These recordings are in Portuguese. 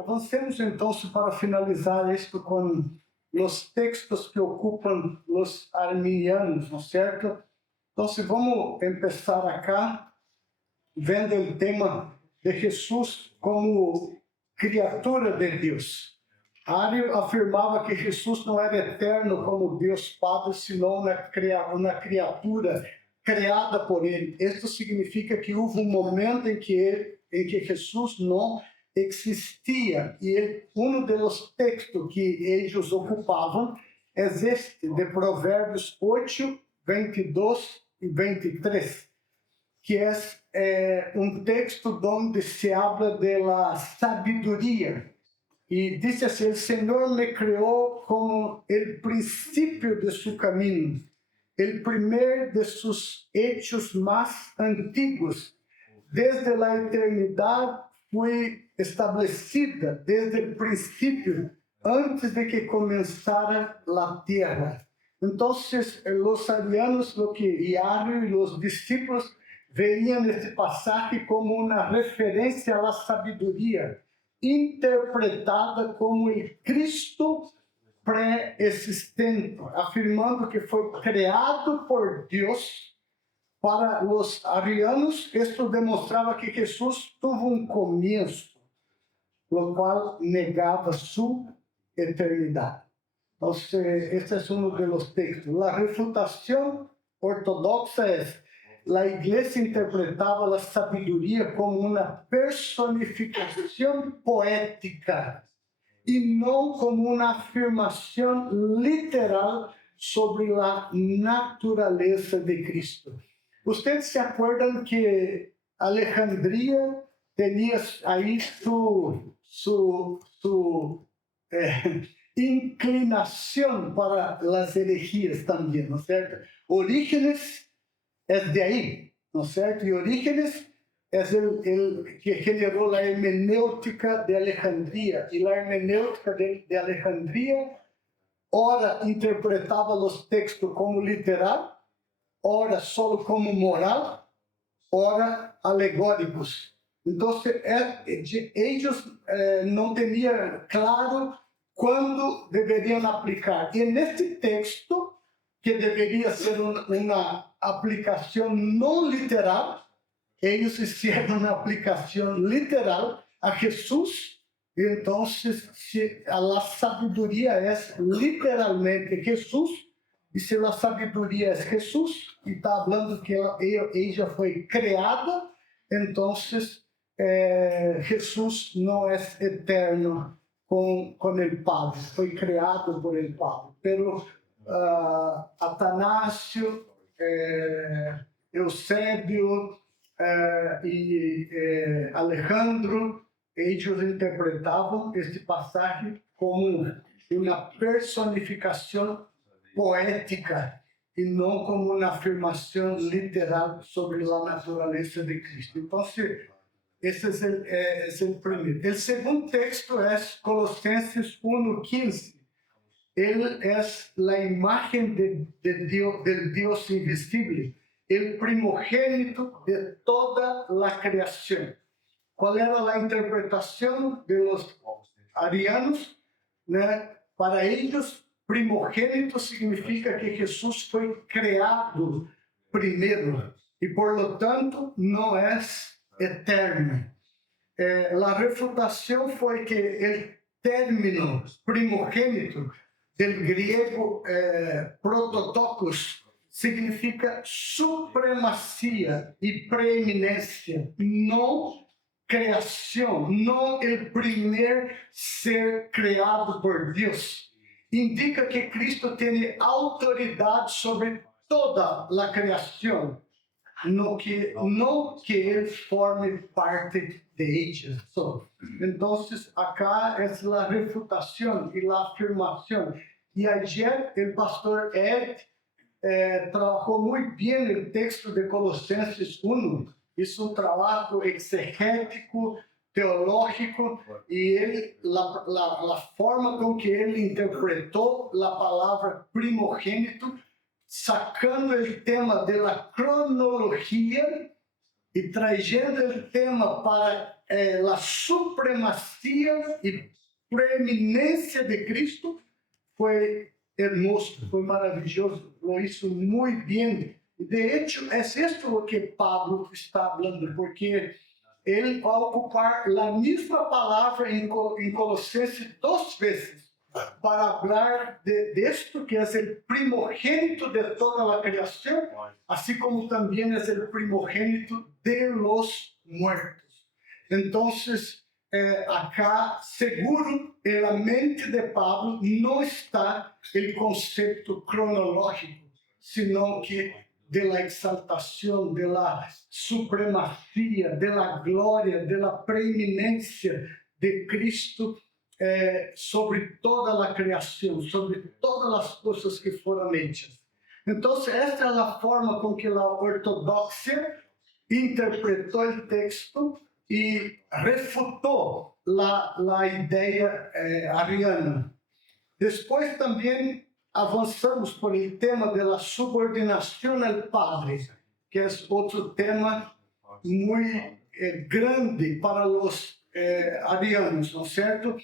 Avancemos então para finalizar isto com os textos que ocupam os arminianos, ¿no es cierto? Entonces vamos começar acá vendo o tema de Jesus como criatura de Deus. Ario afirmava que Jesus não era eterno como Deus Padre, senão uma criatura criada por ele. Isto significa que houve um momento em que Jesus não existia. E um dos textos que eles ocupavam é este, de Provérbios 8, 22 e 23, que é um texto onde se habla de la sabiduria. E diz assim: o Senhor me criou como o princípio de seu caminho, o primeiro de seus hechos mais antigos. Desde a eternidade fui estabelecida, desde o princípio, antes de que começara a terra. Então, os arianos, Iario e os discípulos veían este pasaje como uma referência à sabedoria, interpretada como o Cristo pré-existente, afirmando que foi criado por Deus. Para os arianos, isto demonstrava que Jesus teve um começo, o qual negava sua eternidade. Então, este é um dos textos. A refutação ortodoxa é: a igreja interpretava a sabedoria como uma personificação poética e não como uma afirmação literal sobre a natureza de Cristo. Vocês se acordam que Alejandría tinha aí sua inclinação para as herejias também, não é certo? Orígenes é de aí, não é certo? E Orígenes é o que generou a hermenêutica de Alejandría. E a hermenêutica de Alejandría, ora interpretava os textos como literal, ora só como moral, ora alegóricos. Então, eles não tinham claro quando deveriam aplicar. E neste texto, que deveria ser uma aplicação não literal, eles fizeram uma aplicação literal a Jesus. Então, a sabedoria é literalmente Jesus. E se a sabedoria é Jesus, e está falando que ela já foi criada, então Jesus não é eterno com o Padre, foi criado por el Padre. Pero Atanásio, Eusébio e Alejandro, eles interpretavam este passagem como uma personificação poética e não como uma afirmação literal sobre a natureza de Cristo. Então, esse é o primeiro. O segundo texto é Colossenses 1:15. Ele é a imagem do Deus invisível, o primogênito de toda a criação. Qual era a interpretação dos arianos? Para eles, primogênito significa que Jesus foi criado primeiro e, por lo tanto, não é eterno. A refutação foi que o término primogênito, do grego prototokos, significa supremacia e preeminência, não criação, não o primeiro ser criado por Deus. Indica que Cristo tem autoridade sobre toda a criação, não que ele forme parte de ella. Então, acá é a refutação e a afirmação. E ayer o pastor Ed trabalhou muito bem o texto de Colossenses 1. Hizo um trabalho exegético, teológico, e a forma com que ele interpretou a palavra primogênito, sacando o tema da cronologia e trazendo o tema para la supremacía y preeminencia de Cristo fue hermoso, fue maravilloso, lo hizo muy bien. De hecho, es esto lo que Pablo está hablando, porque él va a ocupar la misma palabra en Colossenses 2 veces para hablar de esto que es el primogénito de toda la creación, así como también es el primogénito de los muertos. Entonces, acá seguro en la mente de Pablo no está el concepto cronológico, sino que de la exaltación, de la supremacía, de la gloria, de la preeminencia de Cristo sobre toda la creación, sobre todas las cosas que fueron hechas. Entonces, esta es la forma con que la ortodoxia interpretó el texto y refutó la idea ariana. Después también avanzamos por el tema de la subordinación al Padre, que es otro tema muy grande para los arianos, ¿no es cierto?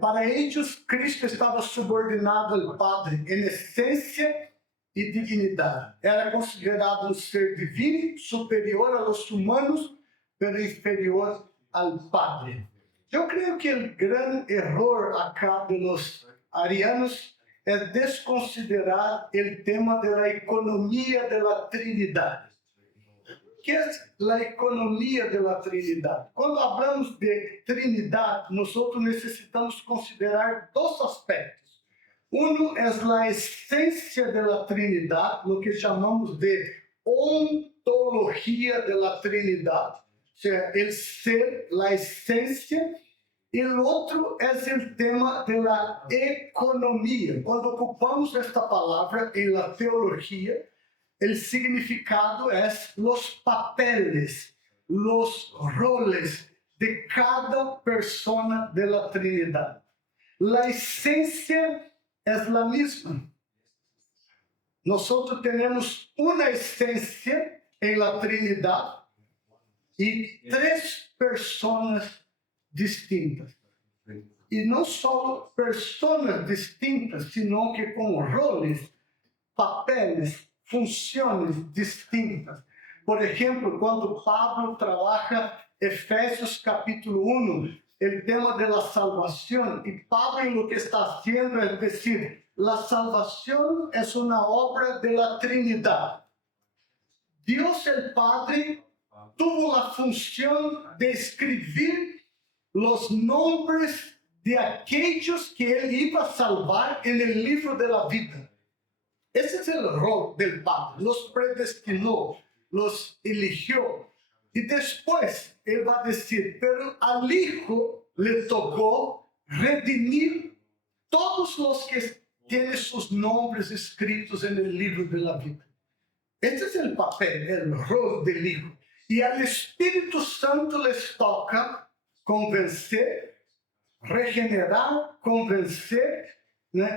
Para ellos, Cristo estaba subordinado al Padre en esencia y dignidad. Era considerado un ser divino, superior a los humanos, pero inferior al Padre. Yo creo que el gran error acá de los arianos es desconsiderar el tema de la economía de la Trinidad. ¿Qué es la economía de la Trinidad? Cuando hablamos de Trinidad, nosotros necesitamos considerar dos aspectos. Uno es la esencia de la Trinidad, lo que llamamos de ontología de la Trinidad, o sea, el ser, la esencia. Y el otro es el tema de la economía. Cuando ocupamos esta palabra en la teología, el significado es los papeles, los roles de cada persona de la Trinidad. La esencia es la misma. Nosotros tenemos una esencia en la Trinidad y tres personas distintas. Y no solo personas distintas, sino que con roles, papeles, funciones distintas. Por ejemplo, cuando Pablo trabaja Efesios capítulo 1, el tema de la salvación, y Pablo lo que está haciendo es decir, la salvación es una obra de la Trinidad. Dios el Padre tuvo la función de escribir los nombres de aquellos que él iba a salvar en el libro de la vida. Ese es el rol del Padre. Los predestinó, los eligió. Y después él va a decir, pero al Hijo le tocó redimir todos los que tienen sus nombres escritos en el libro de la vida. Este es el papel, el rol del Hijo. Y al Espíritu Santo les toca convencer, regenerar, convencer,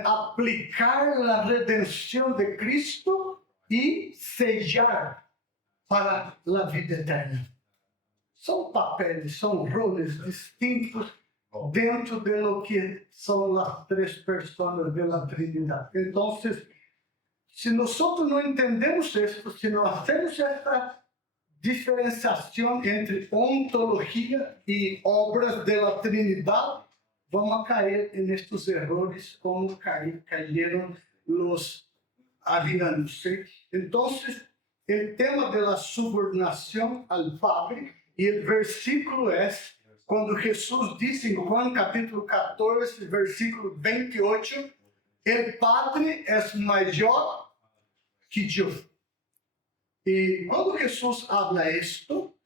aplicar la redención de Cristo y sellar para la vida eterna. Son papeles, son roles distintos dentro de lo que son las tres personas de la Trinidad. Entonces, si nosotros no entendemos esto, si no hacemos esta diferenciación entre ontología y obras de la Trinidad, vamos a caer en estos errores como cayeron los arianos. ¿Sí? Entonces, el tema de la subordinación al Padre, y el versículo es cuando Jesús dice en Juan capítulo 14, versículo 28, el Padre es mayor que yo. Y cuando Jesús habla esto,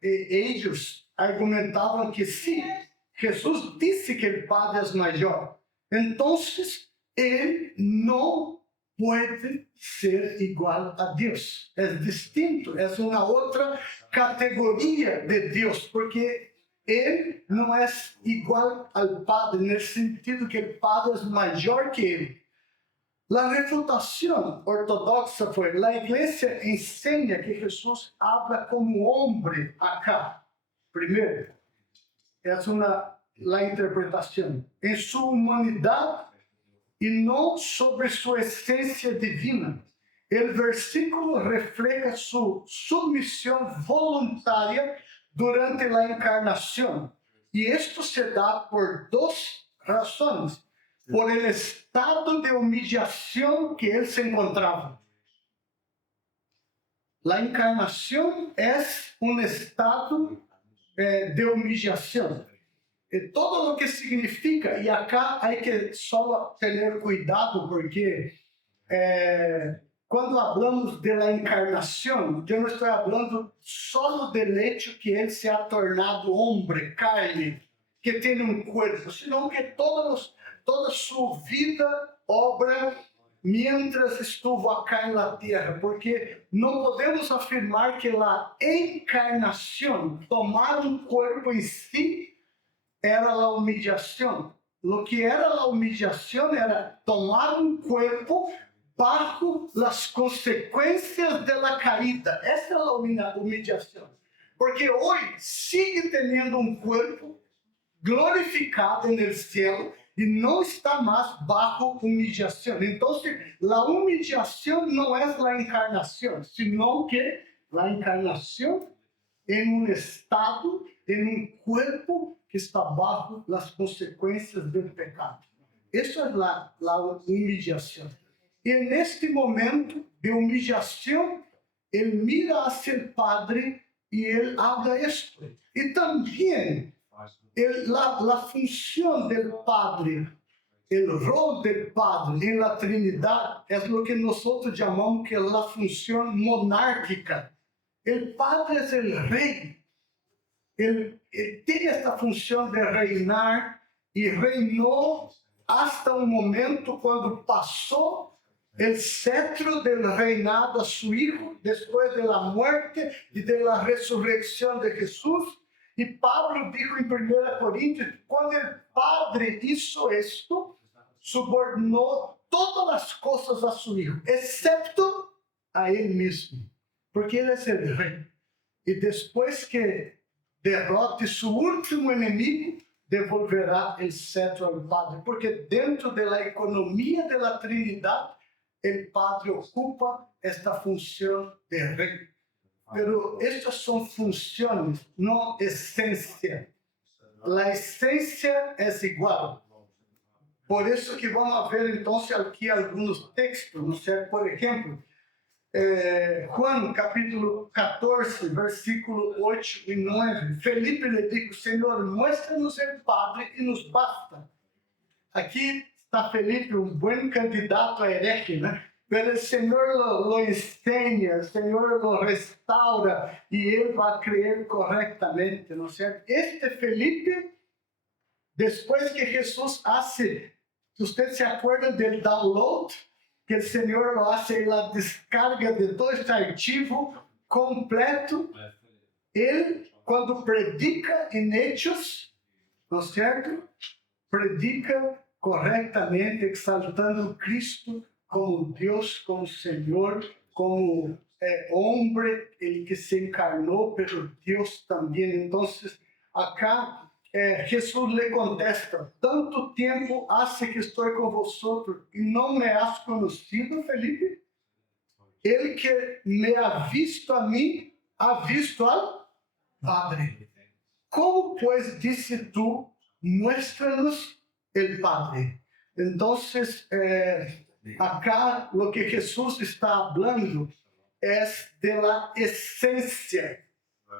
ellos argumentaban que sí, Jesús dice que el Padre es mayor. Entonces, Él no puede ser igual a Dios. Es distinto, es una otra categoría de Dios, porque Él no es igual al Padre, en el sentido que el Padre es mayor que Él. La refutación ortodoxa fue, la iglesia enseña que Jesús habla como hombre acá. Primero, es la interpretación en su humanidad y no sobre su esencia divina. El versículo refleja su sumisión voluntaria durante la encarnación. Y esto se da por dos razones. Por el estado de humillación que él se encontraba. La encarnación es un estado de humillación. Todo lo que significa, y acá hay que solo tener cuidado porque cuando hablamos de la encarnación, yo no estoy hablando solo del hecho que él se ha tornado hombre, carne, que tiene un cuerpo, sino que toda su vida, obra, mientras estuvo acá en la tierra, porque no podemos afirmar que la encarnación, tomar un cuerpo en sí, era la humillación. Lo que era la humillación era tomar un cuerpo bajo las consecuencias de la caída. Esa es la humillación. Porque hoy sigue teniendo un cuerpo glorificado en el cielo y no está más bajo humillación. Entonces, la humillación no es la encarnación, sino que la encarnación en un estado, en un cuerpo que está bajo las consecuencias del pecado. Eso es la humillación. Y en este momento de humillación, él mira hacia el Padre y él habla esto. Y también la función del Padre, el rol del Padre en la Trinidad es lo que nosotros llamamos que la función monárquica. El Padre es el rey. Él tiene esta función de reinar y reinó hasta un momento cuando pasó el cetro del reinado a su Hijo después de la muerte y de la resurrección de Jesús. Y Pablo dijo en 1 Corintios, cuando el Padre hizo esto, subordinó todas las cosas a su Hijo, excepto a él mismo, porque él es el rey. Y después que derrote su último enemigo, devolverá el cetro al Padre, porque dentro de la economía de la Trinidad, el Padre ocupa esta función de rey. Pero estas son funciones, no esencia. La esencia es igual. Por eso que vamos a ver entonces aquí algunos textos, ¿no sé? Por ejemplo, Juan capítulo 14, versículo 8 y 9. Felipe le dijo, Señor, muéstranos el Padre y nos basta. Aquí está Felipe, un buen candidato a hereje, ¿no? Pero el Señor lo enseña, el Señor lo restaura y él va a creer correctamente, ¿no es cierto? Este Felipe, después que Jesús hace, ¿usted se acuerda del download? Que el Señor lo hace la descarga de todo este archivo completo. Él, cuando predica en Hechos, ¿no es cierto? Predica correctamente, exaltando a Cristo como Dios, como Señor, como hombre, el que se encarnó, pero Dios también. Entonces, acá Jesús le contesta, tanto tiempo hace que estoy con vosotros y no me has conocido, Felipe. El que me ha visto a mí, ha visto al Padre. ¿Cómo pues dices tú, muéstranos el Padre? Entonces, acá lo que Jesús está hablando es de la esencia.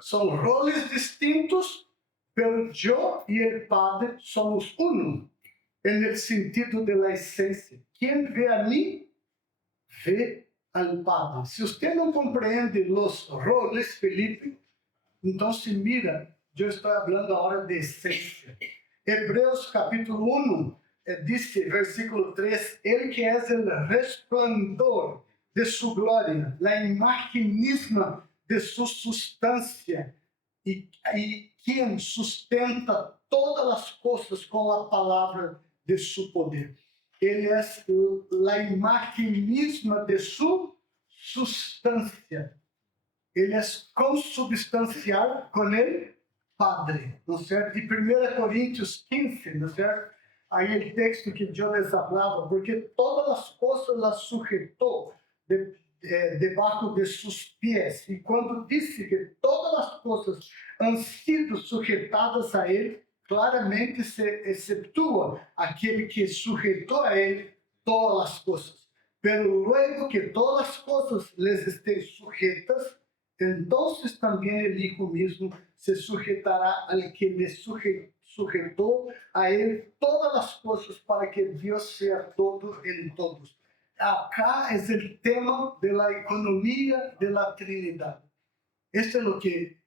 Son roles distintos, pero yo y el Padre somos uno, en el sentido de la esencia. Quien ve a mí, ve al Padre. Si usted no comprende los roles, Felipe, entonces mira, yo estoy hablando ahora de esencia. Hebreos capítulo 1 dice, versículo 3, el que es el resplandor de su gloria, la imagen misma de su sustancia, y quien sustenta todas las cosas con la palabra de su poder. Él es la imagen misma de su sustancia. Ele é consubstancial com ele Padre, ¿no es cierto? Y 1 Corintios 15, ¿no es cierto? Ahí el texto que yo les hablaba, porque todas las cosas las sujetó debajo de sus pies. Y cuando dice que todas las cosas han sido sujetadas a él, claramente se exceptúa aquel que sujetó a él todas las cosas. Pero luego que todas las cosas les estén sujetas, entonces también el Hijo mismo se sujetará al que le sujetó a él todas las cosas para que Dios sea todo en todos. Acá es el tema de la economía de la Trinidad. Esto es lo que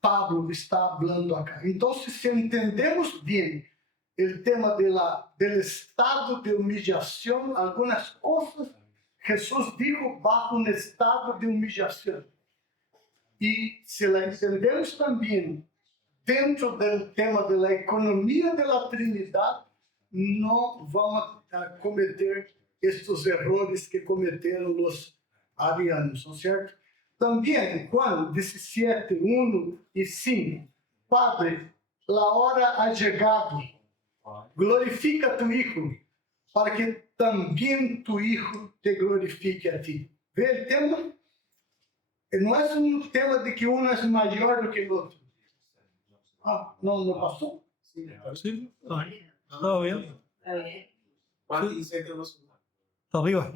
Pablo está hablando acá. Entonces, si entendemos bien el tema del estado de humillación, algunas cosas Jesús dijo bajo un estado de humillación. Y si la entendemos también dentro del tema de la economía de la Trinidad, no vamos a cometer estos errores que cometeram los arianos, ¿no es cierto? También Juan 17, 1 y 5. Padre, la hora ha llegado. Glorifica a tu Hijo, para que también tu Hijo te glorifique a ti. ¿Ve el tema? No es un tema de que uno es mayor que el otro. Ah, no pasó. Sí, está bien. ¿Cuál dice que los Está arriba.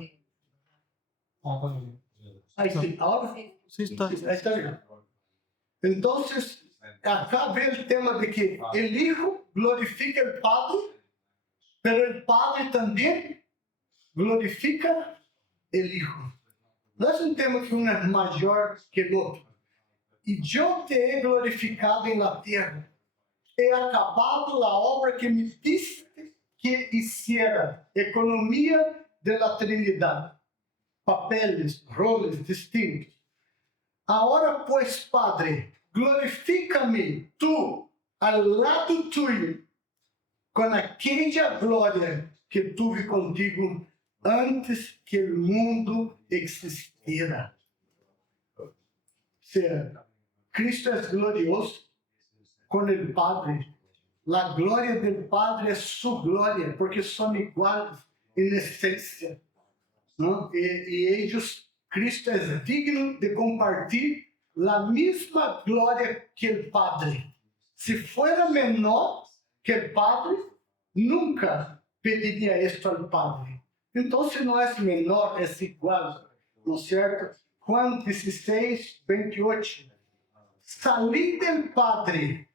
Ahí sí, ahora Sí, está. ahí está bien. Entonces, acá ve el tema de que el Hijo glorifica al Padre, pero el Padre también glorifica el Hijo. No es un tema que uno es mayor que el otro. Y yo te he glorificado en la tierra. He acabado la obra que me diste que hiciera. Economía de la Trinidad. Papeles, roles distintos. Ahora pues, Padre, glorifícame tú al lado tuyo con aquella gloria que tuve contigo antes que el mundo existiera. O sea, Cristo es glorioso con el Padre. La gloria del Padre es su gloria, porque son iguales en esencia, ¿no? Y ellos, Cristo es digno de compartir la misma gloria que el Padre. Si fuera menor que el Padre, nunca pediría esto al Padre. Entonces no es menor, es igual, ¿no es cierto? Juan 16, 28. Salí del Padre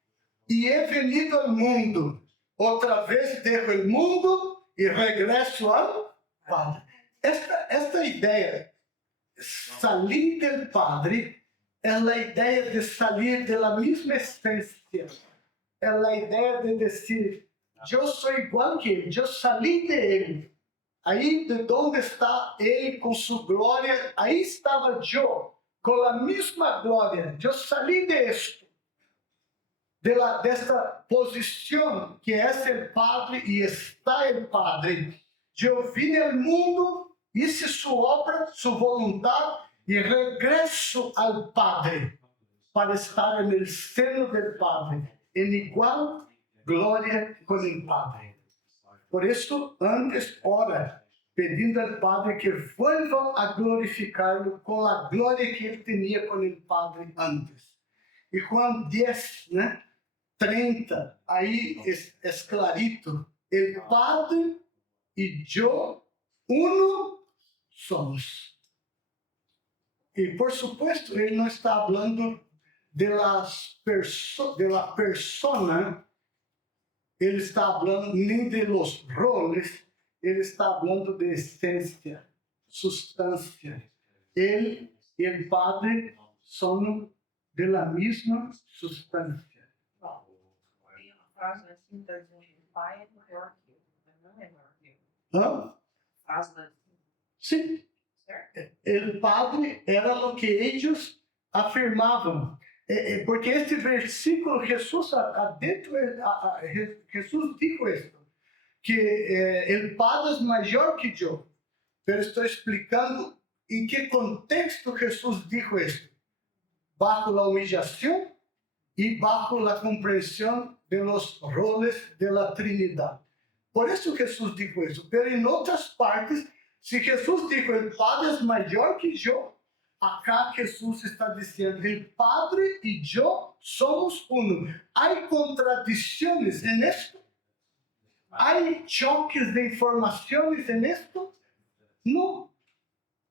y he venido al mundo. Otra vez dejo el mundo y regreso al Padre. Esta idea, salir del Padre, es la idea de salir de la misma esencia. Es la idea de decir, yo soy igual que Él, yo salí de Él. Ahí de donde está Él con su gloria, ahí estaba yo, con la misma gloria. Yo salí de esto, de esta posición que es el Padre y está el Padre. Yo vine al mundo, hice su obra, su voluntad y regreso al Padre para estar en el seno del Padre, en igual gloria con el Padre. Por eso, antes ora, pedindo al Padre que vuelva a glorificarlo con la gloria que él tenía con el Padre antes. Y Juan 10, ¿no? 30, ahí es clarito. El Padre y yo, uno somos. Y por supuesto, él no está hablando de la persona, él está hablando ni de los roles, él está hablando de esencia, sustancia. Él y el Padre son de la misma sustancia. Frase assim, está dizendo que o pai é maior que eu, mas não é maior que eu. ¿No? Frase assim, Sí, certo? el Padre era lo que ellos afirmaban. Porque este versículo, Jesús adentro, Jesús dijo esto, que el Padre es mayor que yo. Pero estoy explicando en qué contexto Jesús dijo esto. Bajo la humillación, y bajo la comprensión de los roles de la Trinidad. Por eso Jesús dijo eso. Pero en otras partes, si Jesús dijo, el Padre es mayor que yo, acá Jesús está diciendo, el Padre y yo somos uno. ¿Hay contradicciones en esto? ¿Hay choques de informaciones en esto? No.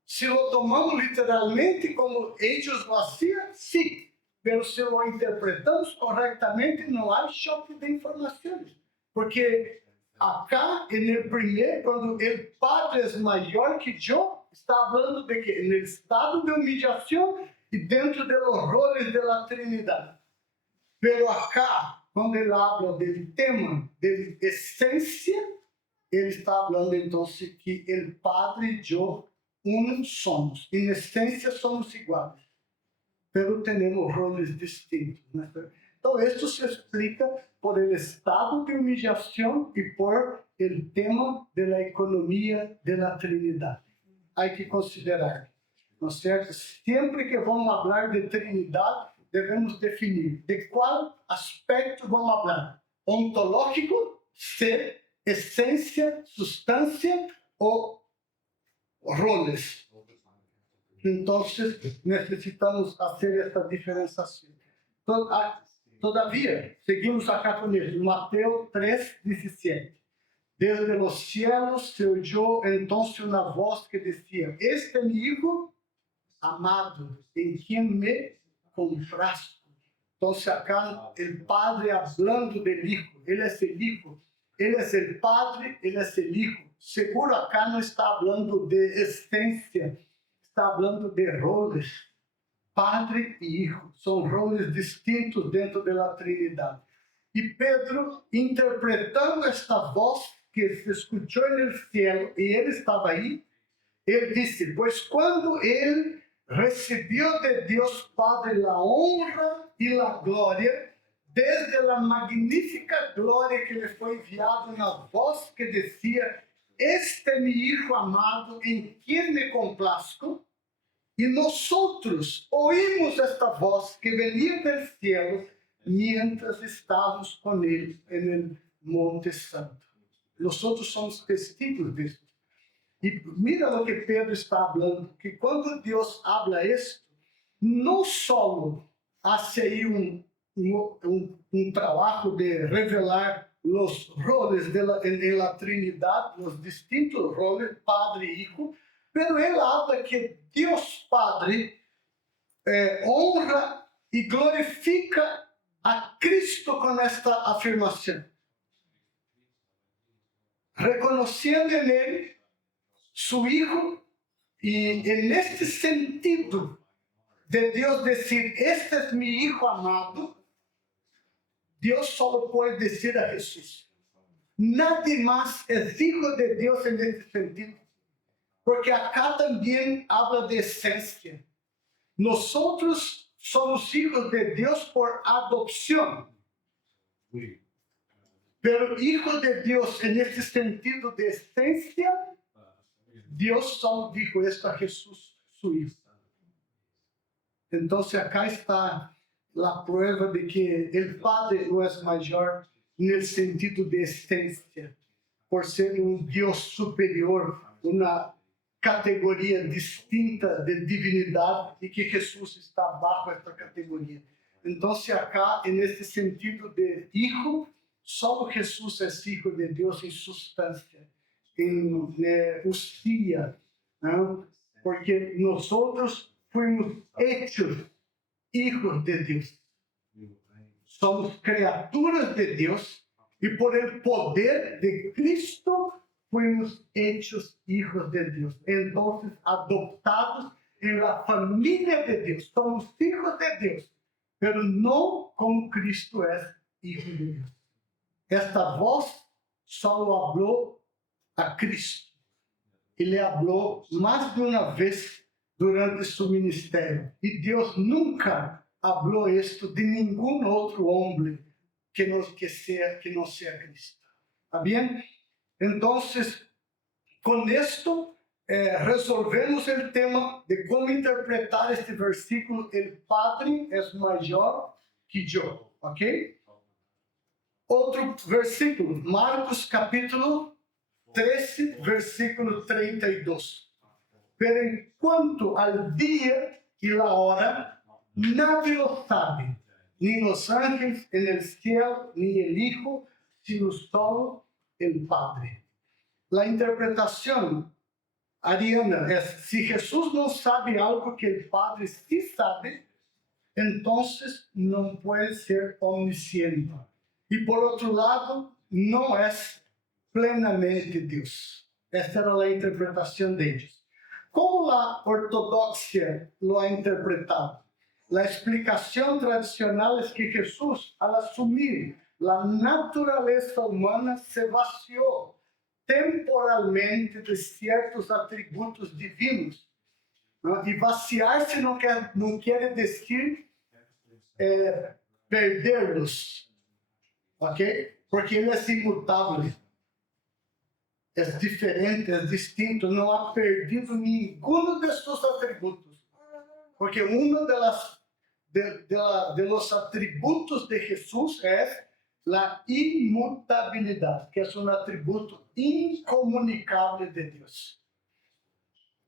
Si lo tomamos literalmente como ellos lo hacían, sí. Pero si lo interpretamos correctamente, no hay choque de informaciones. Porque acá, en el primer, cuando el Padre es mayor que yo, está hablando de que en el estado de humillación y dentro de los roles de la Trinidad. Pero acá, cuando él habla del tema de esencia, él está hablando entonces que el Padre y yo uno somos. En esencia somos iguales, pero tenemos roles distintos. Entonces, esto se explica por el estado de humillación y por el tema de la economía de la Trinidad. Hay que considerar, ¿no es cierto? Siempre que vamos a hablar de Trinidad, debemos definir de qual aspecto vamos a hablar. Ontológico, ser, esencia, sustancia o roles. Entonces, necesitamos hacer esta diferenciación. Todavía, seguimos acá con eso. Mateo 3:17. Desde los cielos se oyó entonces una voz que decía, este es mi Hijo amado, en quien me complazco. Entonces acá el Padre hablando del Hijo. Él es el Hijo. Él es el Padre, Él es el Hijo. Seguro acá no está hablando de esencia, está hablando de roles. Padre y Hijo son roles distintos dentro de la Trinidad. Y Pedro, interpretando esta voz que se escuchó en el cielo, y él estaba ahí, él dice, pues cuando él recibió de Dios Padre la honra y la gloria, desde la magnífica gloria que le fue enviada una voz que decía, este es mi Hijo amado en quien me complazco, y nosotros oímos esta voz que venía del cielo mientras estábamos con él en el Monte Santo. Nosotros somos testigos de esto. Y mira lo que Pedro está hablando, que cuando Dios habla esto, no solo hace ahí un trabajo de revelar los roles en la Trinidad, los distintos roles, Padre y Hijo, pero él habla que Dios Padre honra y glorifica a Cristo con esta afirmación. Reconociendo en él su Hijo, y en este sentido de Dios decir, este es mi Hijo amado, Dios solo puede decir a Jesús. Nadie más es hijo de Dios en este sentido. Porque acá también habla de esencia. Nosotros somos hijos de Dios por adopción. Pero hijo de Dios en este sentido de esencia, Dios solo dijo esto a Jesús, su Hijo. Entonces acá está la prueba de que el Padre no es mayor en el sentido de esencia, por ser un Dios superior, una categoría distinta de divinidad y que Jesús está bajo esta categoría. Entonces acá, en este sentido de hijo, solo Jesús es hijo de Dios en sustancia, en hostia, ¿no? Porque nosotros fuimos hechos hijos de Dios. Somos criaturas de Dios y por el poder de Cristo fuimos hechos hijos de Dios. Entonces, adoptados en la familia de Dios. Somos hijos de Dios, pero no como Cristo es hijo de Dios. Esta voz solo habló a Cristo y le habló más de una vez durante su ministerio. Y Dios nunca habló esto de ningún otro hombre que no sea Cristo. ¿Está bien? Entonces, con esto resolvemos el tema de cómo interpretar este versículo. El Padre es mayor que yo. ¿Ok? Outro versículo, Marcos capítulo 13, versículo 32. Pero en cuanto al día y la hora, nadie lo sabe, ni los ángeles en el cielo, ni el Hijo, sino solo el Padre. La interpretación ariana es, si Jesús no sabe algo que el Padre sí sabe, entonces no puede ser omnisciente. Y por otro lado, no es plenamente Dios. Esta era la interpretación de ellos. ¿Cómo la ortodoxia lo ha interpretado? La explicación tradicional es que Jesús, al asumir la naturaleza humana, se vació temporalmente de ciertos atributos divinos. ¿No? Y vaciarse no quiere decir perderlos. ¿Ok? Porque Ele é imutável, é diferente, é distinto, não ha perdido nenhum de seus atributos. Porque uno de los atributos de Jesús es la inmutabilidad, que es un atributo incomunicable de Dios.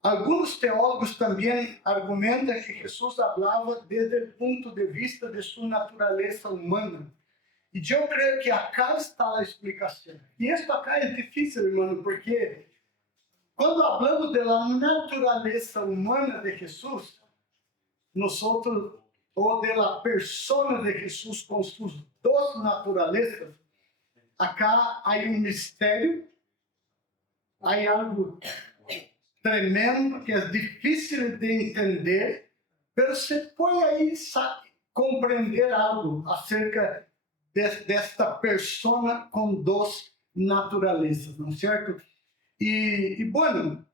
Algunos teólogos también argumentan que Jesús hablaba desde el punto de vista de su naturaleza humana. E eu creio que acá está a explicação. E isso acá é difícil, irmão, porque quando falamos da natureza humana de Jesus, nós, ou da persona de Jesus com suas duas naturezas, acá há mistério, há algo tremendo que é difícil de entender, mas se pode aí compreender algo acerca desta persona com duas naturezas, não é certo? E bueno,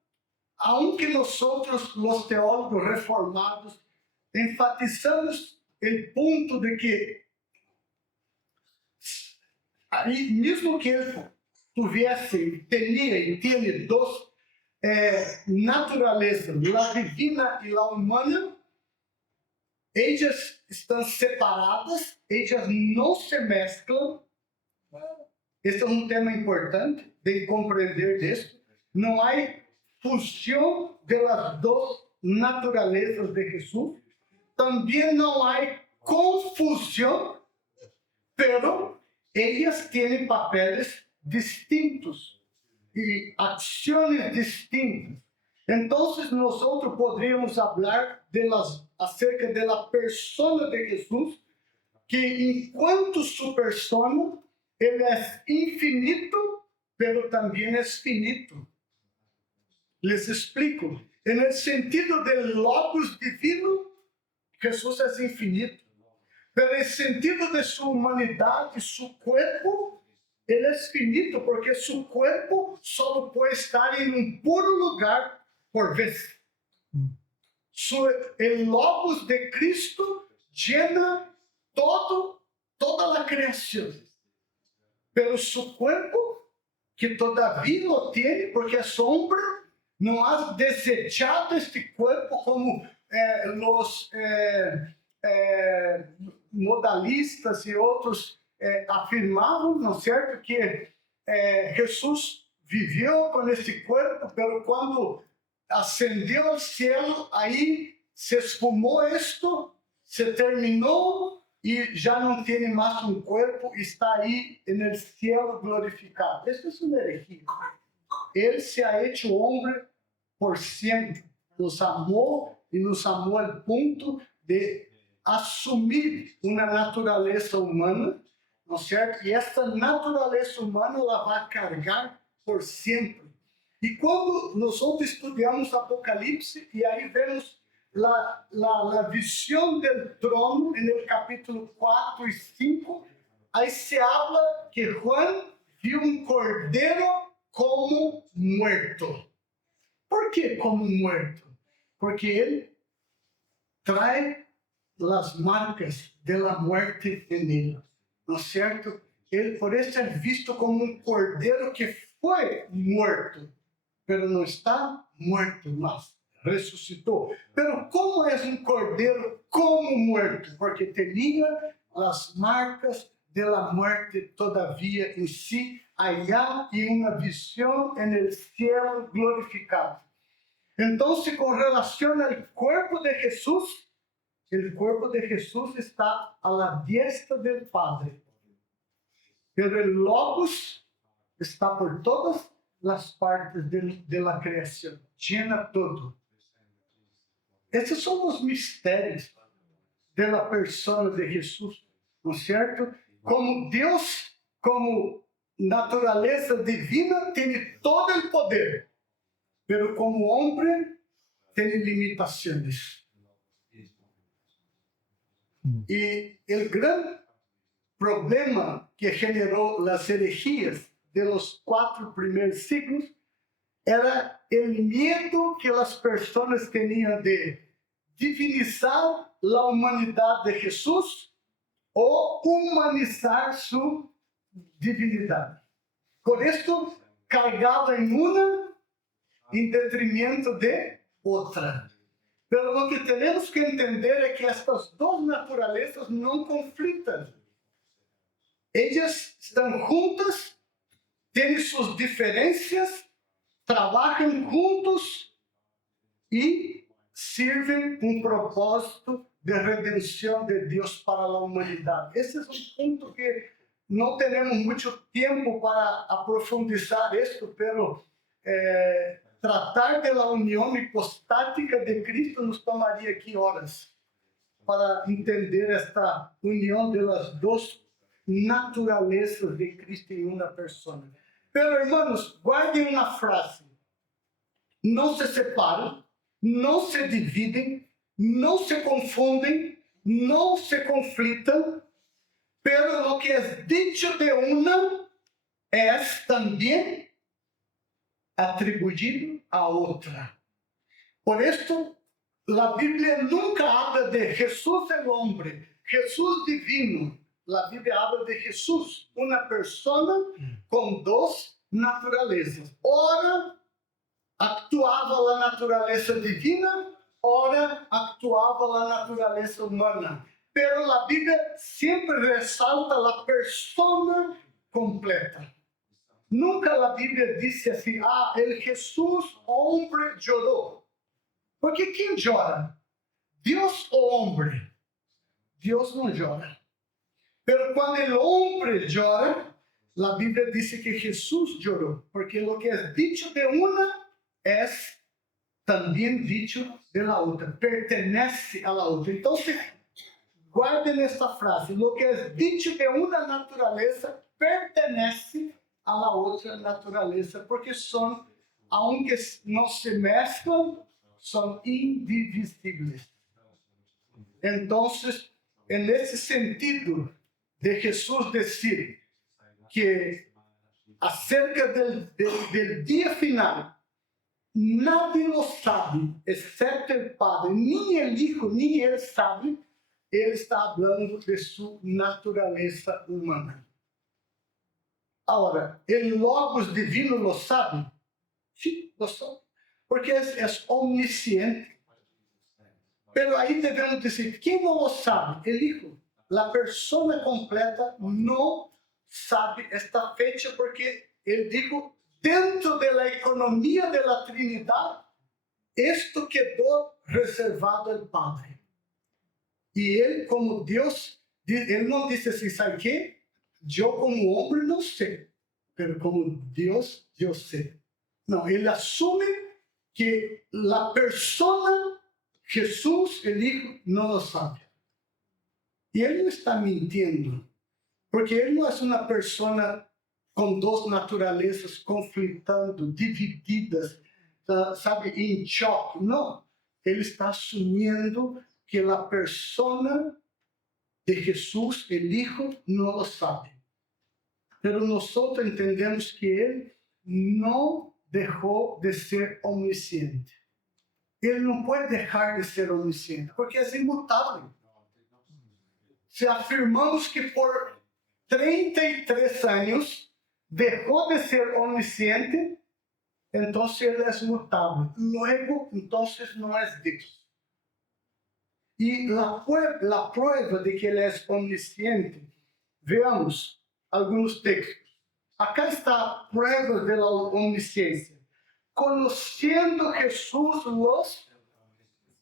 aunque nós, os teólogos reformados, enfatizamos o ponto de que, aí, mesmo que ele tinha e tem duas naturezas, a divina e a humana, elas estão separadas, elas não se mesclam. Este é um tema importante de compreender isso. Não há fusão das duas naturezas de Jesus. Também não há confusão, pero elas têm papéis distintos e ações distintas. Então, nós poderíamos falar acerca da persona de Jesus, que enquanto sua persona, ele é infinito, pero também é finito. Les explico. No sentido do logos divino, Jesus é infinito. Pero no sentido de sua humanidade, seu corpo, ele é finito, porque seu corpo só pode estar em puro lugar por vez. O logos de Cristo llena toda a criação. Pero su cuerpo, que todavía lo tiene, porque es hombre, no ha desechado este cuerpo como los modalistas e outros afirmavam, não é certo, que Jesus viveu com este corpo, pero quando ascendeu ao cielo, aí se esfumou isto, se terminou e já não tem mais um corpo, está aí no cielo glorificado. Isso é uma herejia. Ele se ha hecho homem por sempre, nos amou e nos amou ao ponto de assumir uma natureza humana, não é certo? E essa natureza humana ela vai carregar por sempre. E quando nós estudamos Apocalipse, e aí vemos a visão do trono, no capítulo 4 e 5, aí se habla que Juan viu um cordeiro como muerto. Por que como muerto? Porque ele traz as marcas da morte em ele, não é certo? Ele, por isso, é visto como um cordeiro que foi morto, mas não está morto, mas ressuscitou. Pero como é um cordeiro como morto? Porque tinha las marcas de la muerte todavía en sí, allá y una visión en el cielo glorificado. Entonces, con relación al cuerpo de Jesús, el cuerpo de Jesús está a la diestra del Padre. Pero el Logos está por todas las partes de la creación, llena todo. Esses são os mistérios da persona de Jesus, não é certo? Como Deus, como natureza divina, tem todo o poder, mas como homem, tem limitações. E o grande problema que generou as herejías de los 4 primeiros siglos era o medo que as pessoas tinham de divinizar a humanidade de Jesus ou humanizar sua divinidade. Por isso, carregava em uma em detrimento de outra. Mas o que temos que entender é que estas duas naturezas não conflitam. Elas estão juntas, têm suas diferenças, trabalham juntos e servem um propósito de redenção de Deus para a humanidade. Esse é um ponto que não temos muito tempo para aprofundizar isto, pero tratar da união hipostática de Cristo nos tomaria aqui horas para entender esta união das duas naturezas de Cristo em uma pessoa. Pero, hermanos, guardem uma frase. Não se separam, não se dividem, não se confundem, não se conflitam, pero lo que es dicho de una es también atribuído a outra. Por esto, la Biblia nunca habla de Jesús el hombre, Jesús divino. La Biblia habla de Jesús, una persona con dos naturalezas. Ora actuava la naturaleza divina, ora actuava la naturaleza humana. Pero la Biblia siempre resalta la persona completa. Nunca la Biblia dice así, el Jesús hombre lloró. Porque ¿quién llora? ¿Dios o hombre? Dios no llora. Pero cuando el hombre llora, la Biblia dice que Jesús lloró, porque lo que es dicho de una es también dicho de la otra, pertenece a la otra. Entonces, guarden esta frase, lo que es dicho de una naturaleza pertenece a la otra naturaleza, porque son, aunque no se mezclan, son indivisibles. Entonces, en ese sentido, de Jesús decir que acerca del día final, nadie lo sabe, excepto el Padre, ni el Hijo, ni Él sabe, Él está hablando de su naturaleza humana. Ahora, ¿el Logos divino lo sabe? Sí, lo sabe, porque es omnisciente. Pero ahí debemos decir, ¿quién no lo sabe? El Hijo. La persona completa no sabe esta fecha porque él dijo, dentro de la economía de la Trinidad, esto quedó reservado al Padre. Y él como Dios, él no dice así, ¿sabe qué? Yo como hombre no sé, pero como Dios, yo sé. No, él asume que la persona, Jesús, el Hijo, no lo sabe. Y él no está mintiendo, porque él no es una persona con dos naturalezas conflitando, divididas, sabe, en choque. No, él está asumiendo que la persona de Jesús, el Hijo, no lo sabe. Pero nosotros entendemos que él no dejó de ser omnisciente. Él no puede dejar de ser omnisciente, porque es inmutable. Si afirmamos que por 33 años dejó de ser omnisciente, entonces él es mutable. Luego, entonces no es Dios. Y la prueba de que Él es omnisciente, veamos algunos textos. Acá está pruebas de la omnisciencia. Conociendo Jesús los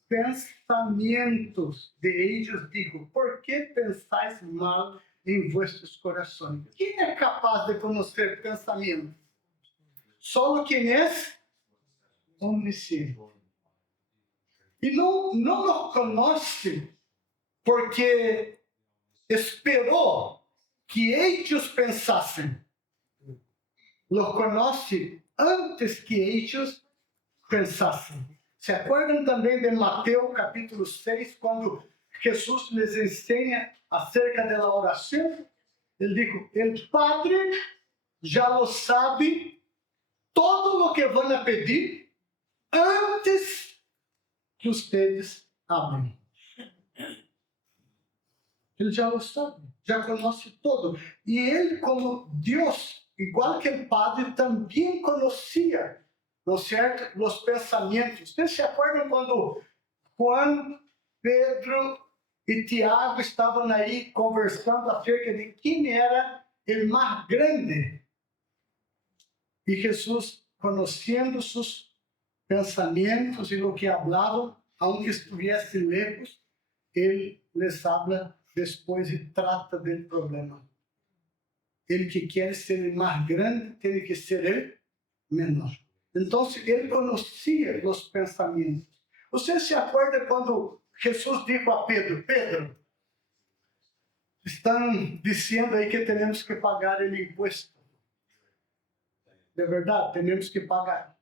pensamientos de ellos, digo, ¿por qué pensáis mal en vuestros corazones? ¿Quién es capaz de conocer pensamientos? Solo quien es omnisciente. E não nos conhece porque esperou que eles pensassem. Los conoce antes que eles pensassem. ¿Se acuerdan também de Mateus capítulo 6, quando Jesus les ensina acerca da oração? Ele dijo, el Padre já lo sabe todo lo que van a pedir antes que ustedes abram. Ele já lo sabe, já conhece todo. E ele, como Deus, igual que o Padre, também conhecia, não é certo, os pensamentos. Vocês se acordam quando Juan, Pedro e Tiago estavam aí conversando acerca de quem era o mais grande? E Jesus, conhecendo seus pensamentos e o que hablavam, aunque estivesse lejos, ele les habla depois e trata do problema. Ele que quer ser o mais grande, tem que ser o menor. Então, ele conhecia os pensamentos. Você se acorda quando Jesus disse a Pedro, Pedro, estão dizendo aí que temos que pagar o imposto. De verdade, temos que pagar.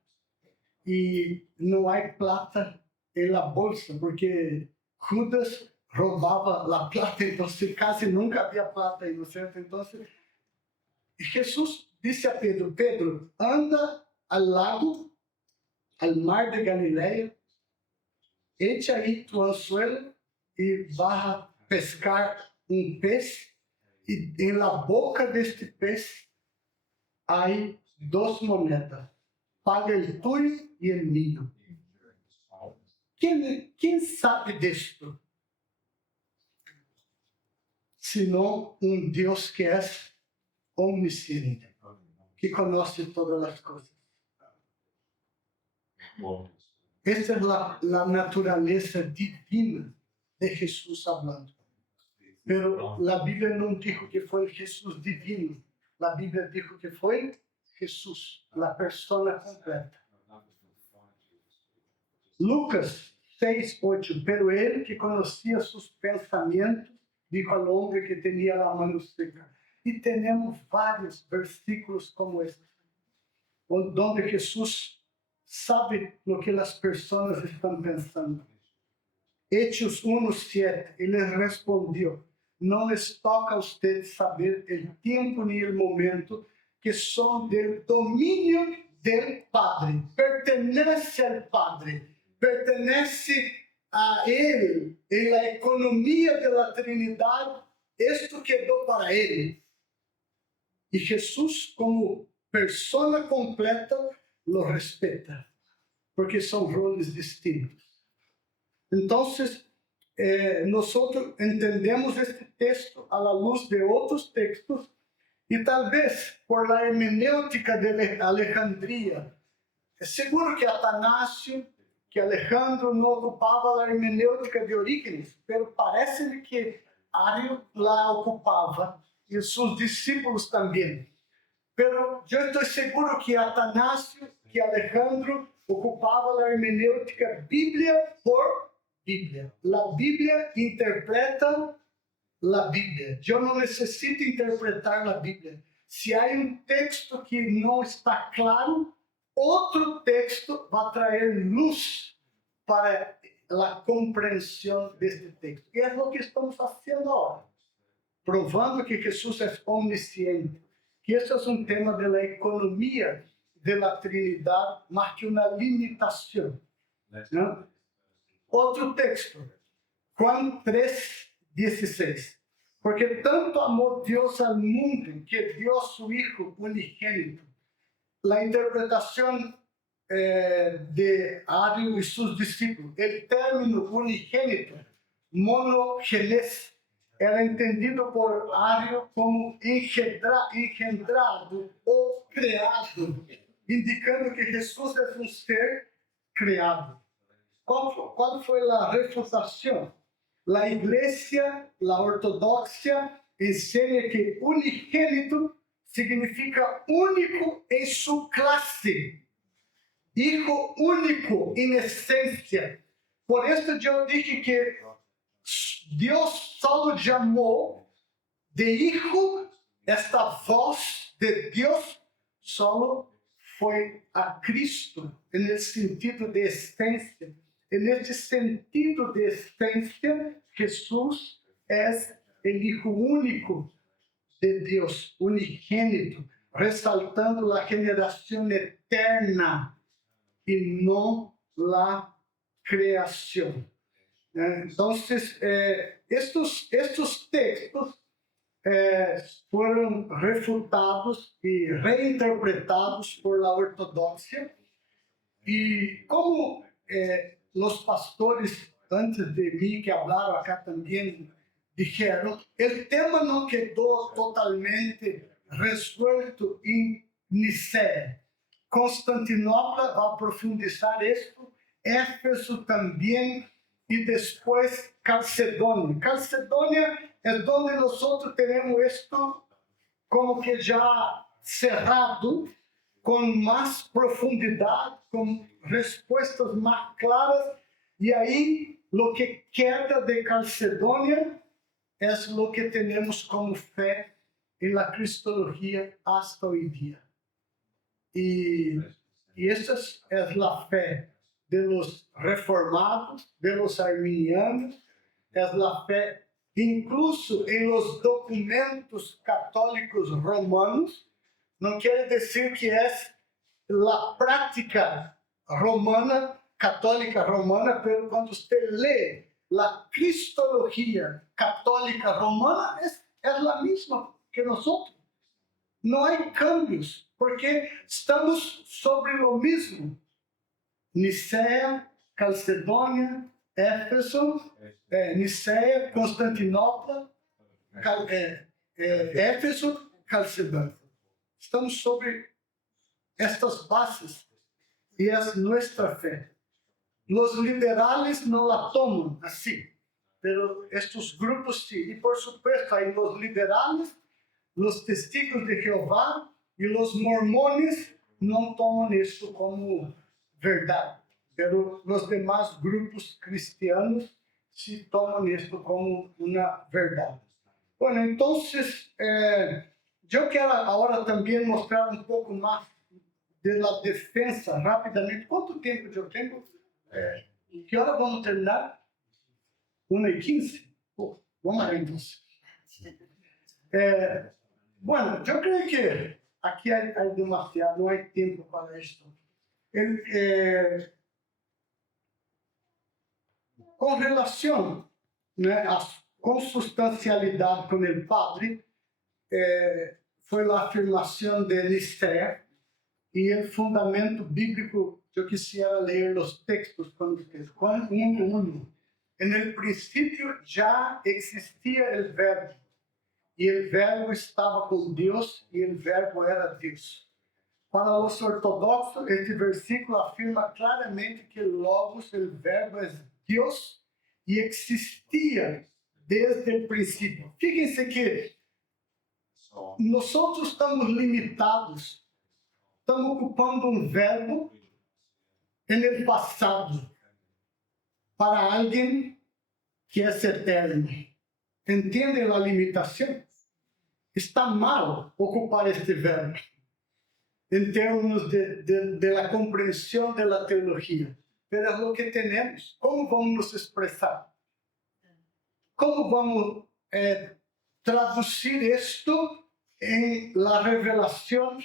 E não há plata na bolsa, porque Judas roubava a plata, então quase nunca havia plata aí, não é certo? Então, Jesus disse a Pedro, Pedro, anda ao lago, ao mar de Galileia, echa aí tu anzuelo e vá pescar peixe, e na boca deste peixe há 2 moedas. Paga o tuyo e o mío. Quem sabe disto? Senão Deus que é omnisciente, que conhece todas as coisas. Esta é a natureza divina de Jesus falando. Mas a Bíblia não diz que foi Jesus divino. A Bíblia diz que foi Jesús, la persona completa. Lucas 6:8, pero él que conocía sus pensamientos, dijo al hombre que tenía la mano seca. Y tenemos varios versículos como este, donde Jesús sabe lo que las personas están pensando. Hechos 1:7, él les respondió, no les toca a ustedes saber el tiempo ni el momento que son del dominio del Padre, pertenece al Padre, pertenece a Él, en la economía de la Trinidad, esto quedó para Él. Y Jesús, como persona completa, lo respeta, porque son roles distintos. Entonces, nosotros entendemos este texto a la luz de otros textos. E talvez por la hermenêutica de Alejandría, é seguro que Atanásio, que Alejandro não ocupava a hermenêutica de Orígenes, mas parece-me que Ario la ocupava e seus discípulos também. Pero eu estou seguro que Atanásio, que Alejandro ocupava a hermenêutica Bíblia por Bíblia. A Bíblia interpreta a Bíblia. Eu não necessito interpretar a Bíblia. Se há texto que não está claro, outro texto vai trazer luz para a compreensão deste texto. E é o que estamos fazendo agora, provando que Jesus é omnisciente, que esse é tema da economia da Trinidade, mas que uma limitação. Né? Outro texto, Juan 3:16. Porque tanto amou Deus ao mundo que deu seu Hijo unigênito. A interpretação de Ario e seus discípulos, o término unigênito monogenes. Era entendido por Ario como engendrado ou criado, indicando que Jesus é um ser criado. ¿Cuál fue la refutación? La iglesia, la ortodoxia, enseña que unigénito significa único en su clase, hijo único en esencia. Por eso yo dije que Dios solo llamó de hijo, esta voz de Dios solo fue a Cristo, en el sentido de esencia. En este sentido de esencia, Jesús es el Hijo único de Dios, unigénito, resaltando la generación eterna y no la creación. Entonces, estos textos fueron refutados y reinterpretados por la ortodoxia. Y como los pastores antes de mí que hablaron acá también dijeron, el tema no quedó totalmente resuelto en Nicea. Constantinopla va a profundizar esto, Éfeso también, y después Calcedonia. Calcedonia es donde nosotros tenemos esto como que ya cerrado, con más profundidad, con respuestas más claras, y ahí lo que queda de Calcedonia es lo que tenemos como fe en la cristología hasta hoy día. Y esa es la fe de los reformados, de los arminianos, es la fe incluso en los documentos católicos romanos. No quiere decir que es la práctica romana, católica romana, pero cuando usted lee la cristología católica romana, es la misma que nosotros. No hay cambios, porque estamos sobre lo mismo. Nicea, Calcedonia, Éfeso, Nicea, Constantinopla, Éfeso, Calcedonia. Estamos sobre estas bases y es nuestra fe. Los liberales no la toman así, pero estos grupos sí. Y por supuesto hay los liberales, los testigos de Jehová y los mormones no toman esto como verdad, pero los demás grupos cristianos sí toman esto como una verdad. Bueno, entonces yo quiero ahora también mostrar un poco más de la defensa rápidamente. ¿Cuánto tiempo yo tengo? ¿Qué hora vamos a terminar? 1:15. Vamos a ver entonces. Bueno, yo creo que aquí hay demasiado, no hay tiempo para esto. Com relação, né, à consubstancialidade com o Padre, foi a afirmação de Nicea e o fundamento bíblico. Eu quisiera ler os textos com vocês. Juan 1:1. En el principio ya existía el Verbo, y el Verbo estaba con Dios, y el Verbo era Dios. Para los ortodoxos, este versículo afirma claramente que el Logos, el Verbo, es Dios y existía desde el principio. Fíjense que nosotros estamos limitados, estamos ocupando un verbo en el pasado para alguien que es eterno. ¿Entienden la limitación? Está mal ocupar este verbo en términos de la comprensión de la teología. Pero es lo que tenemos. ¿Cómo vamos a nos expresar? ¿Cómo vamos a traducir esto en la revelación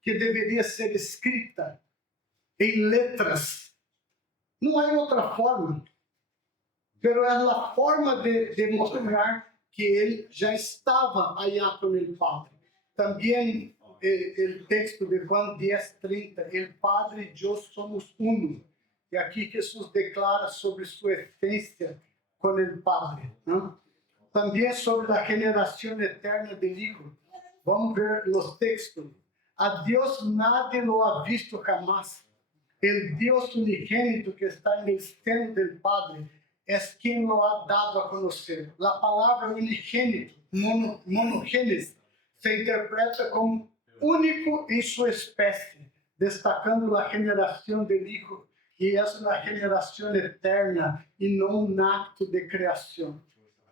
que debería ser escrita en letras? No hay otra forma. Pero es la forma de mostrar que él ya estaba allá con el Padre. También el texto de Juan 10:30, el Padre y yo somos uno. E aqui Jesus declara sobre sua essência con el Padre, ¿no? También sobre la generación eterna del Hijo. Vamos a ver los textos. A Dios nadie lo ha visto jamás. El Dios unigénito que está en el seno del Padre es quien lo ha dado a conocer. La palabra unigénito, monogénesis, se interpreta como único en su especie, destacando la generación del Hijo, que es una generación eterna y no un acto de creación.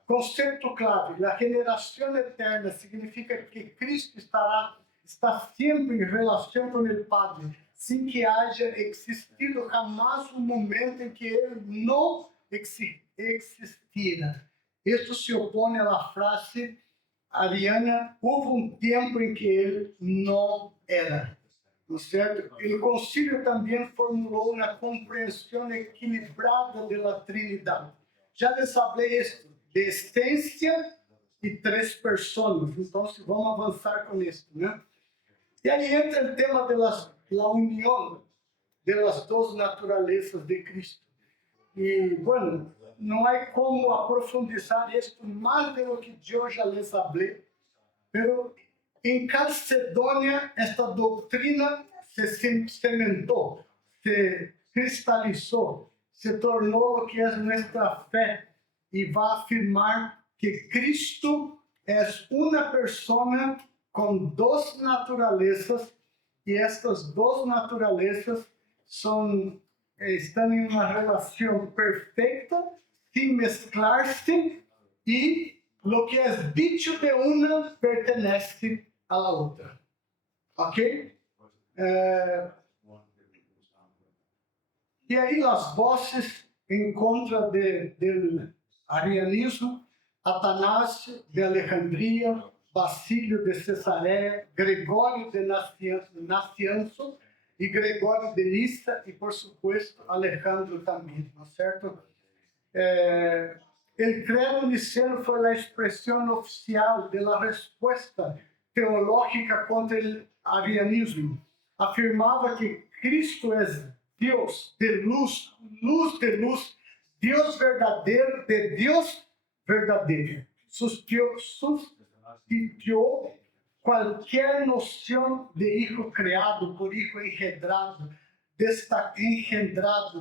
Conceito clave: la generación eterna significa que Cristo está siempre en relación con el Padre, sin que haya existido jamás un momento en que Él no existiera. Esto se opone a la frase ariana: hubo un tiempo en que Él no era. ¿No es cierto? El concilio también formuló una comprensión equilibrada de la Trinidad. Já les hablé esto, de essência e três personas. Então, vamos avançar com isso, né? E aí entra o tema da união das duas naturezas de Cristo. E, bueno, não há como aprofundizar isto mais de lo que eu já les falei, pero em Calcedônia esta doutrina se cimentou, se cristalizou, se tornou o que é nossa fé e vai afirmar que Cristo é uma persona com duas naturezas e estas duas naturezas estão em uma relação perfeita, sem mesclar-se, e lo que é dicho de uma pertenece à outra. Ok? E aí as vozes em contra do arianismo: Atanásio de Alejandria, Basílio de Cesareia, Gregório de Nacianzo e Gregório de Nissa e, por supuesto, Alejandro também, não é certo? El credo niceno foi a expressão oficial da resposta teológica contra o arianismo. Afirmava que Cristo é Deus de luz, luz de luz, Deus verdadeiro de Deus verdadeiro. Substituiu qualquer noção de hijo criado por hijo engendrado,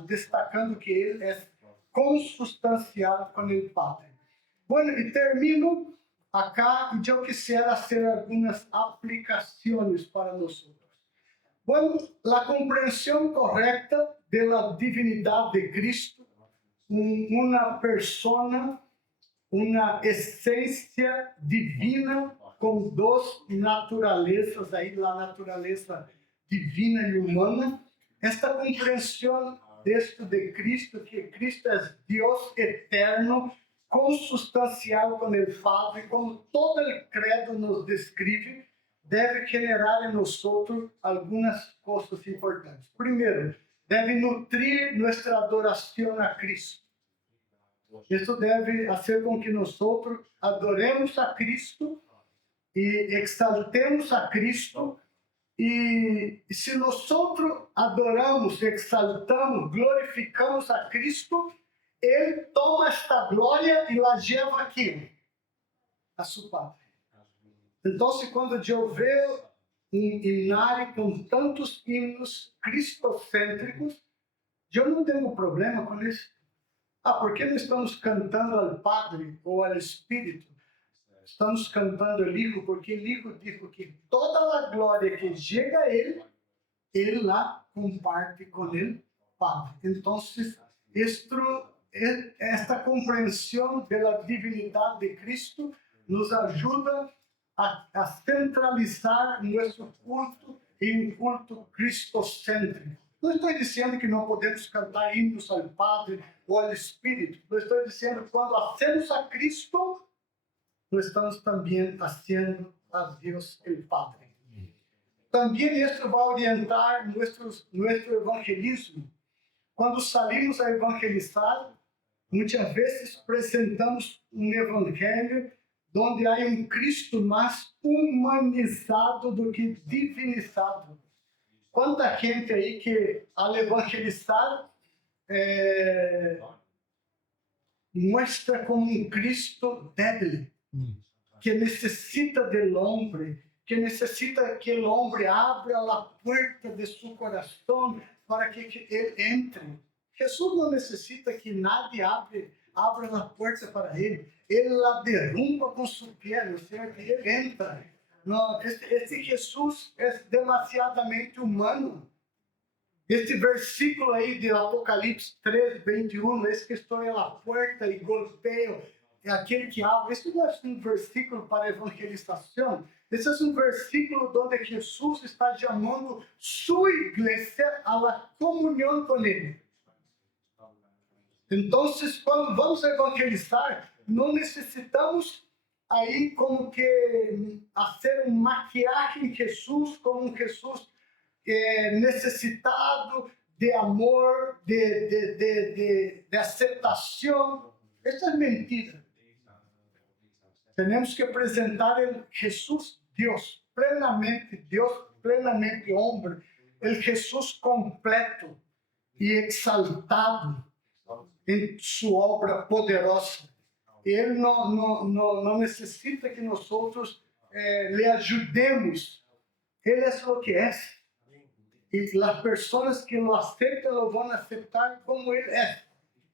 destacando que ele é consubstancial com o Padre. Bueno, e termino acá, e eu quisiera hacer algumas aplicações para nós. Bueno, a compreensão correta da divinidade de Cristo, uma persona, uma essência divina com duas naturezas, aí a natureza divina e humana. Esta compreensão deste de Cristo, que Cristo é Deus eterno, consubstancial com o Padre, como todo o credo nos descreve, deve generar em nós algumas coisas importantes. Primeiro, deve nutrir nossa adoração a Cristo. Isso deve fazer com que nós adoremos a Cristo e exaltemos a Cristo. E se nós adoramos, exaltamos, glorificamos a Cristo, Ele toma esta glória e la lleva aqui, a seu Padre. Então, quando eu vejo um himnário com tantos hinos cristocêntricos, eu não tenho problema com isso. ¿Por que não estamos cantando ao Padre ou ao Espírito? Estamos cantando ao Hijo, porque o Hijo disse que toda a glória que chega a Ele, Ele lá comparte com o Padre. Então, esta compreensão da divinidade de Cristo nos ajuda a centralizar nosso culto em um culto cristocêntrico. Não estou dizendo que não podemos cantar hinos ao Padre ou ao Espírito. Não estou dizendo que quando hacemos a Cristo, nós estamos também fazendo a Deus o Padre. Também isso vai orientar nosso evangelismo. Quando salimos a evangelizar, muitas vezes apresentamos um evangelho onde há um Cristo mais humanizado do que divinizado. Quanta gente aí que, ao evangelizar, muestra como un Cristo débil, que necesita del hombre, que necesita que el hombre abra la puerta de su corazón para que él entre. Jesús no necesita que nadie abra la puerta para él. Él la derrumba con su piel, ¿cierto? Y él entra. No, este Jesús es demasiadamente humano. Este versículo aí de Apocalipse 3, 21, es que estou a la puerta e golpeo, é aquele que abre. Este não é um versículo para evangelização. Esse é um versículo onde Jesus está chamando sua igreja a la comunhão com ele. Então, quando vamos evangelizar, não necessitamos aí como que fazer maquiagem em Jesus, como um Jesus necessitado de amor, de aceitação. Isso é mentira. Temos que apresentar o Jesus Deus, plenamente homem, o Jesus completo e exaltado em sua obra poderosa. Ele não necessita que nós lhe ajudemos. Ele é o que é. E as pessoas que o aceitam, vão aceitar como ele é.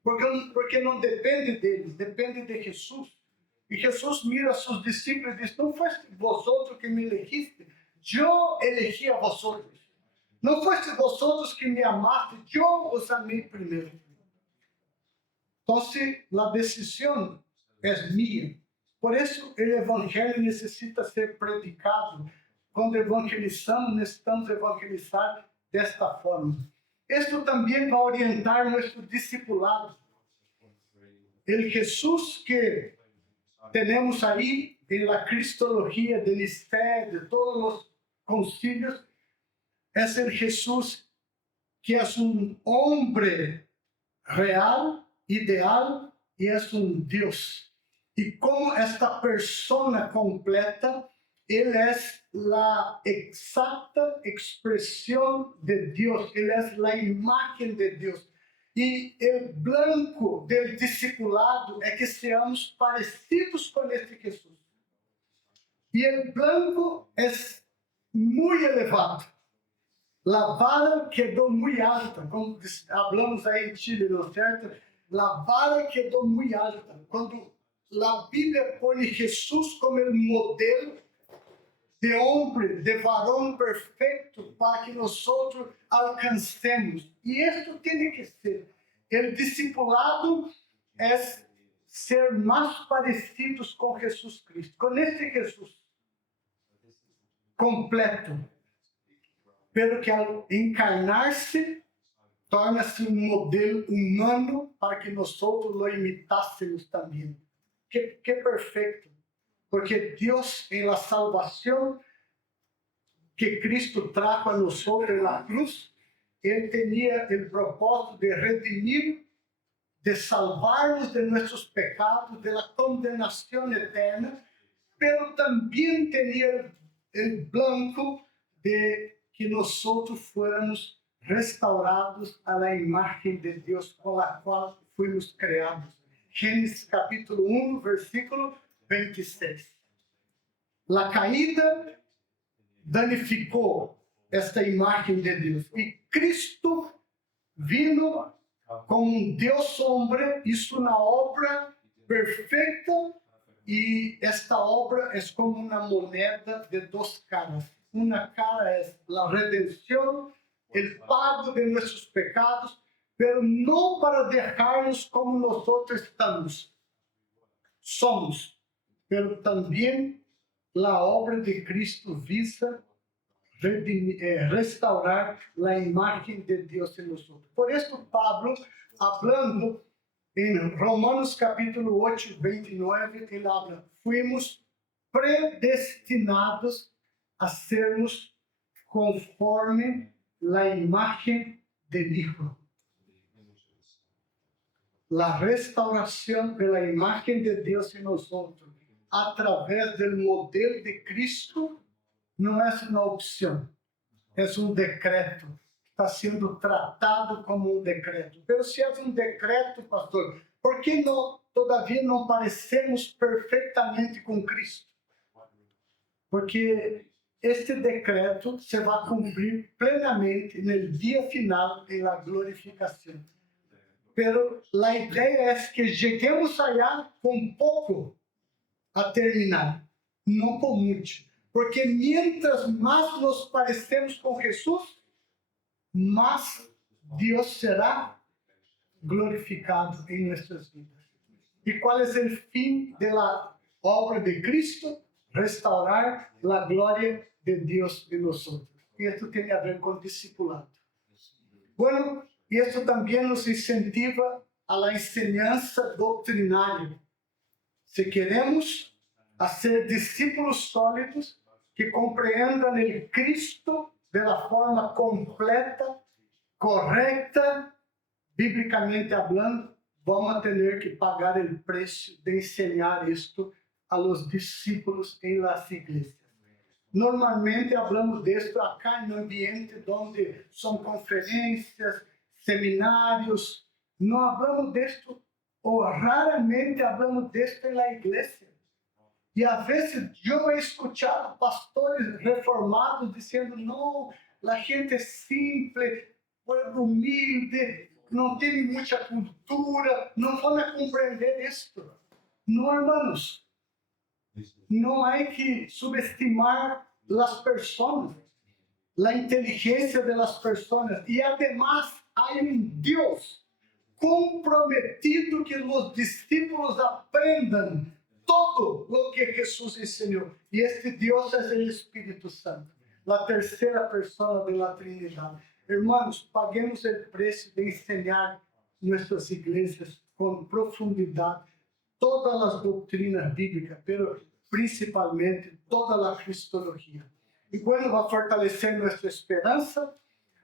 Porque não depende deles, depende de Jesus. E Jesus mira a seus discípulos e diz: não foste vosotros que me elegiste, eu elegi a vosotros. Não foste vosotros que me amaste, eu os amei primeiro. Então, a decisão é minha. Por isso, o evangelho necessita ser predicado. Quando evangelizamos, necessitamos evangelizar desta forma. Isto também vai orientar nosso discipulado. O Jesus que temos aí na cristologia de Nicea, de todos os concílios, é o Jesus que é homem real, ideal e é Deus. E como esta persona completa, ele é a exata expressão de Deus, ele é a imagem de Deus. E o blanco do discipulado é que seamos parecidos com este Jesus. E o blanco é muito elevado. A vara quedou muito alta, como falamos aí em Chile, não é certo? A vara quedou muito alta. Quando a Bíblia põe Jesus como o modelo de homem, de varão perfeito, para que nós alcancemos. E isso tem que ser. O discipulado é ser mais parecidos com Jesus Cristo, com este Jesus completo. Pelo que ao encarnar-se, torna-se um modelo humano para que nós o imitássemos também. Que perfeito! Porque Deus, em la salvação que Cristo trajo a nós na cruz, Ele tinha o propósito de redimir, de salvar-nos de nossos pecados, de la condenação eterna, pero também tinha o blanco de que nós fôramos restaurados à imagem de Deus com a qual fomos criados. Gênesis capítulo 1, versículo 26. A caída danificou esta imagem de Deus. E Cristo vindo como Deus homem, isso na obra perfeita, e esta obra é como uma moneda de duas caras. Uma cara é a redenção, o pago de nossos pecados, pero não para deixar-nos como nós somos, pero também a obra de Cristo visa restaurar a imagem de Deus em nós. Por isso, Pablo, falando em Romanos capítulo 8, 29, ele habla: fuimos predestinados a sermos conforme a imagem do Hijo. A restauração da imagem de Deus em nós, através do modelo de Cristo, não é uma opção, é um decreto. Está sendo tratado como um decreto. Mas se é um decreto, pastor, por que não todavia não parecemos perfeitamente com Cristo. Porque este decreto se vai cumprir plenamente no dia final, em la glorificação. Pero a ideia é que cheguemos allá com pouco a terminar, não com muito. Porque mientras mais nos parecemos com Jesus, mais Deus será glorificado em nossas vidas. E qual é o fim da obra de Cristo? Restaurar a glória de Deus em nós. E isso tem a ver com discipulado. Bueno, e isso também nos incentiva a la enseñanza doutrinária. Se queremos ser discípulos sólidos que compreendam o Cristo de la forma completa, correta, biblicamente hablando, vamos ter que pagar o preço de ensinar isto a los discípulos em las iglesias. Normalmente hablamos disto acá no ambiente onde são conferências, seminários. Não hablamos disto, ou raramente hablamos disto na igreja. E às vezes eu he escuchado pastores reformados dizendo: não, a gente é simples, povo humilde, não tem muita cultura, não vão compreender isto. Não, hermanos, não há que subestimar as pessoas, a inteligência das pessoas. E, además, há Deus comprometido que os discípulos aprendam todo o que Jesus ensinou. E este Deus é o Espírito Santo, a terceira pessoa da Trindade. Irmãos, paguemos o preço de ensinar nossas igrejas com profundidade todas as doutrinas bíblicas, pero principalmente toda a cristologia. E quando vai fortalecer nossa esperança,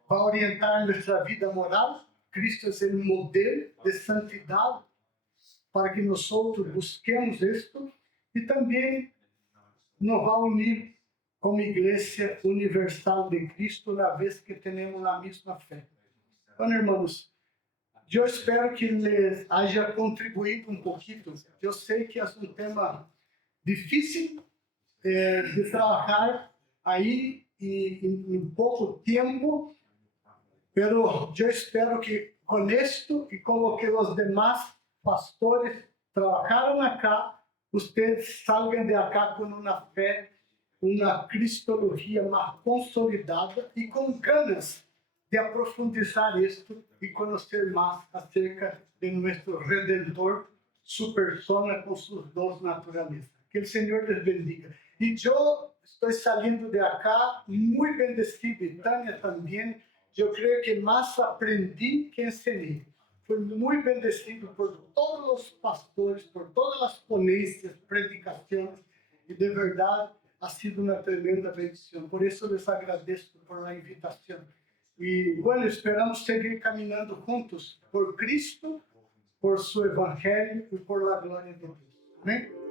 vai orientar nossa vida moral. Cristo é o modelo de santidade para que nós busquemos isto, e também nos vai unir como Igreja Universal de Cristo, na vez que temos a mesma fé. Então, irmãos, eu espero que les haya contribuído um pouquinho. Eu sei que é um tema difícil de trabalhar aí em pouco tempo, pero eu espero que com isto e com o que os demais pastores trabalharam acá, vocês salgam de acá com uma fé, uma cristologia mais consolidada e com ganas de aprofundizar isto e conhecer mais acerca de nosso Redentor, su persona com suas duas naturezas. Que o Senhor les bendiga. E eu estou saindo de acá muito bendecido, e Tânia também. Eu creio que mais aprendi que ensinei. Fui muito bendecido por todos os pastores, por todas as ponências, predicações, e de verdade ha sido uma tremenda bendição. Por isso, les agradeço por a invitação. E, bueno, esperamos seguir caminhando juntos por Cristo, por seu Evangelho e por a glória de Deus. Amém?